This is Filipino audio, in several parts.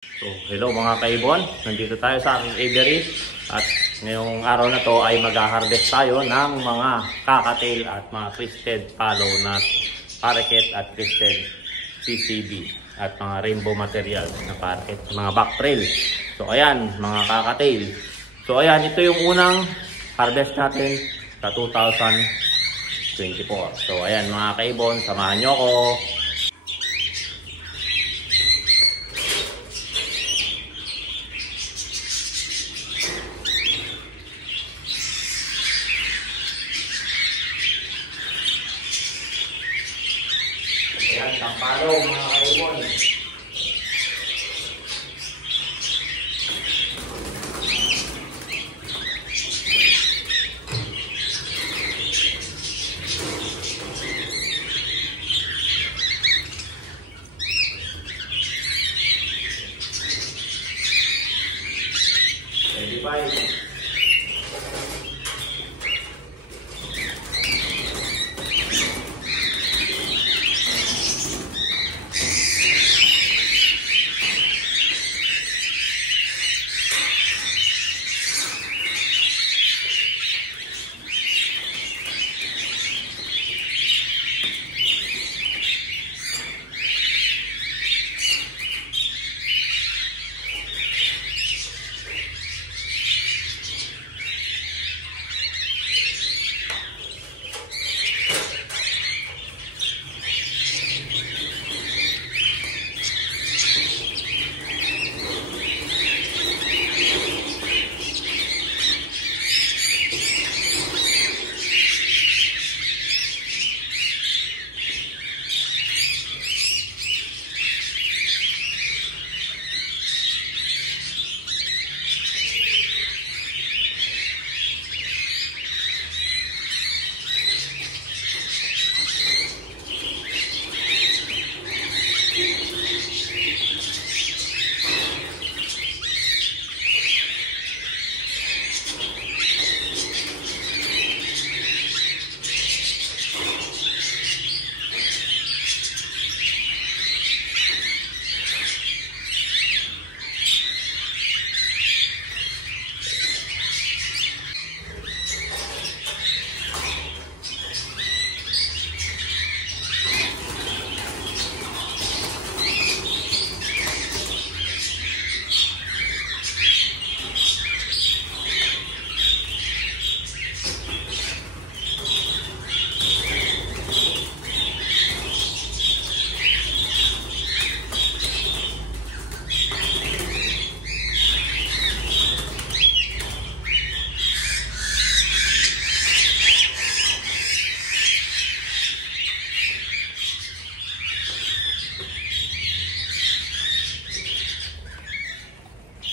So, hello mga kaibon, nandito tayo sa aking aviary at ngayong araw na to ay mag-harvest tayo ng mga cocktail at mga twisted pallow nut, parakeet at twisted PCB at mga rainbow materials na parakeet, mga backtrail. So ayan mga cocktail. So ayan, ito yung unang harvest natin sa 2024. So ayan mga kaibon, samahan nyo ako. Ayan, sampalo mga kaibon. Ready ba?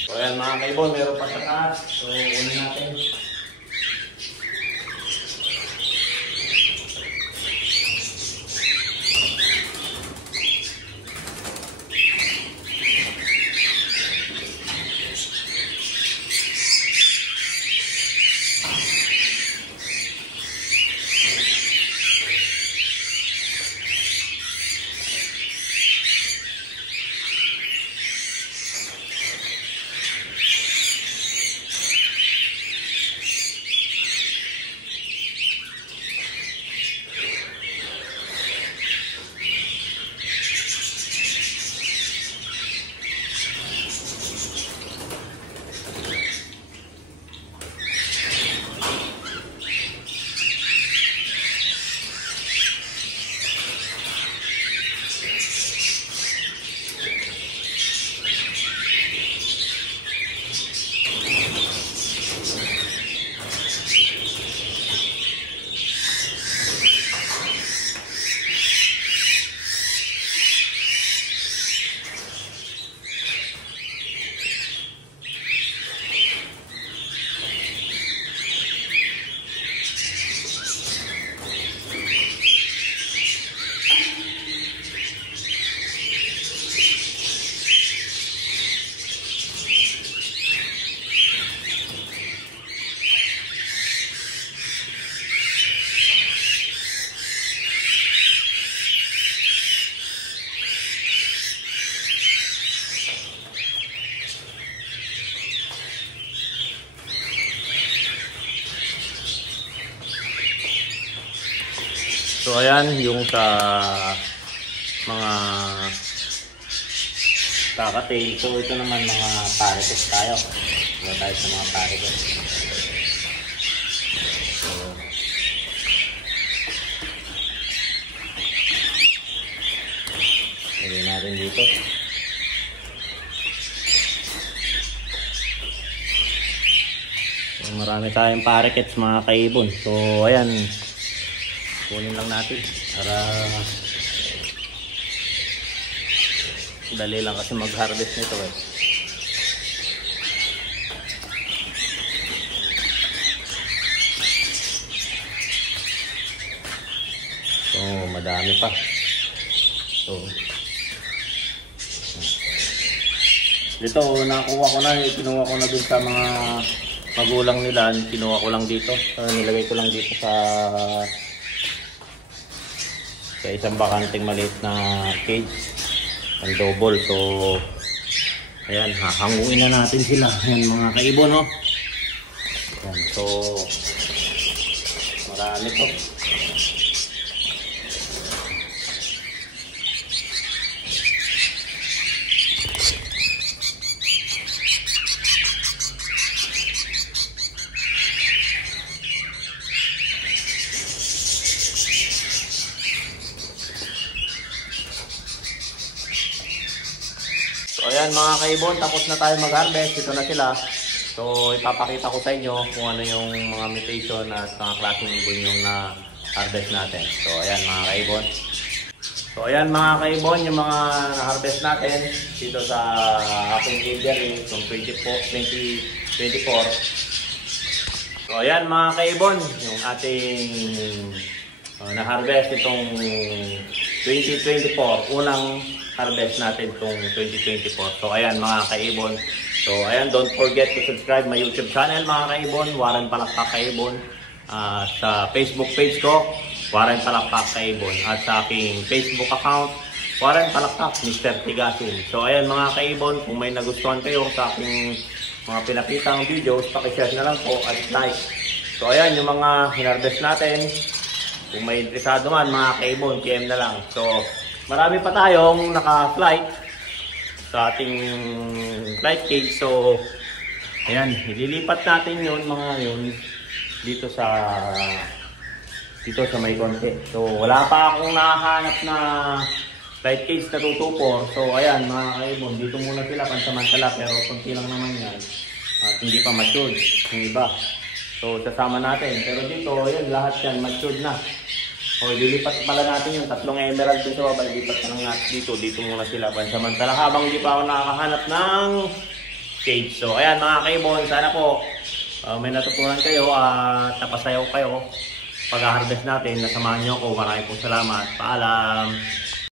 So ayan mga kaibon, meron pa sa taas. So unin natin. So ayan yung sa mga kakatail. So ito naman mga parakeet tayo. Wala tayo sa mga parakeet. So lagyan natin dito. So, marami tayong parakeets mga kaibon. So ayan, kunin lang natin para dali lang kasi mag-harvest nito eh. So madami pa. So dito nakuha ko na, kinuha ko na dun sa mga magulang nila, kinuha ko lang dito. Nilagay ko lang dito sa isang bakanteng maliit na cage, ang double. So ayan, hahanguin na natin sila. Ayan mga kaibon, no? Ayan, so marami to. So ayan mga kaibon, tapos na tayo mag-harvest. Ito na sila. So ipapakita ko sa inyo kung ano yung mga mutation at mga klaseng ibon yung na-harvest natin. So ayan mga kaibon. So ayan mga kaibon, yung mga na-harvest natin dito sa aking aviary from 2024. So ayan mga kaibon, yung ating na-harvest itong 2024, unang harvest natin itong 2024. So ayan mga kaibon. So ayan, don't forget to subscribe my YouTube channel mga kaibon, Warren Palakpak Kaibon. Sa Facebook page ko, Warren Palakpak Kaibon. At sa aking Facebook account, Warren Palakpak Mr. Tigasin. So ayan mga kaibon, kung may nagustuhan kayo sa aking mga pinakitang videos, pakishare na lang po at like. So ayan yung mga hinarvest natin. Kung may interesado man mga kaibon, PM na lang. So marami pa tayong naka-flight sa ating flight cage. So ayan, ililipat natin yun mga yun dito sa may konti. So wala pa akong nakahanap na flight cage na tutupor. So ayan mga kaibon, dito muna sila pansamantala, pero konti lang naman yan at hindi pa matured yung iba. So sasama natin, pero dito ayan, lahat yan matured na. O lilipat pala natin yung tatlong emerald dito sa baba, lilipat na lang natin dito muna sila pansamantala habang hindi pa ako nakakahanap ng cage. So ayan mga kaibon, sana po may natutunan kayo at napasayaw kayo pag-harvest natin. Nasamahan nyo ako. Maraming po salamat. Paalam.